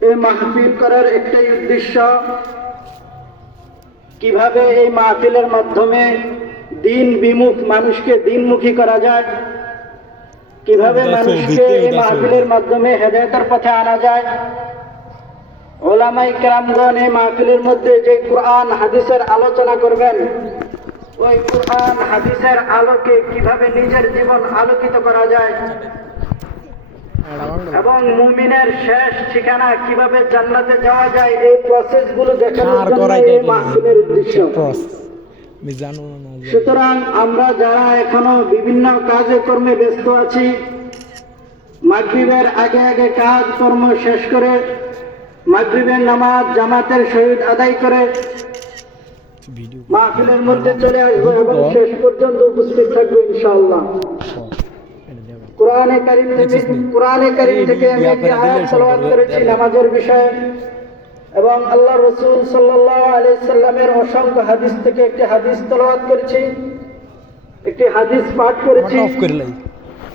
এই মাহফিল করার একটাই উদ্দেশ্য কীভাবে এই মাহফিলের মাধ্যমে দিন বিমুখ মানুষকে দিনমুখী করা যায় কীভাবে মানুষকে এই মাহফিলের মাধ্যমে হেদায়তের পথে আনা যায়। ওলামাই কেরামগণ এই মাহফিলের মধ্যে যে কোরআন হাদিসের আলোচনা করবেন ওই কোরআন হাদিসের আলোকে কীভাবে নিজের জীবন আলোকিত করা যায় এবং মুমিনের শেষ ঠিকানা কীভাবে জান্নাতে যাওয়া যায় এই প্রসেসগুলো দেখানোর জন্য এই মাহফিলের উদ্দেশ্য। সুতরাং আমরা যারা এখনও বিভিন্ন কাজে কর্মে ব্যস্ত আছি মাগরিবের আগে আগে কাজ কর্ম শেষ করে মাগরিবের নামাজ জামাতের শহীদ আদায় করে মাহফিলের মধ্যে চলে আসব এবং শেষ পর্যন্ত উপস্থিত থাকব ইনশাআল্লাহ। কোরআনে কারিম কোরআনে কারিম থেকে আমি একটি আয়াত করেছি নামাজের বিষয়ে। এবং আল্লাহ রসুল সাল্লাল্লাহু আলাইহি সাল্লামের অসংখ্য হাদিস থেকে একটি হাদিস তেলাওয়াত করেছি। একটি হাদিস পাঠ করেছি।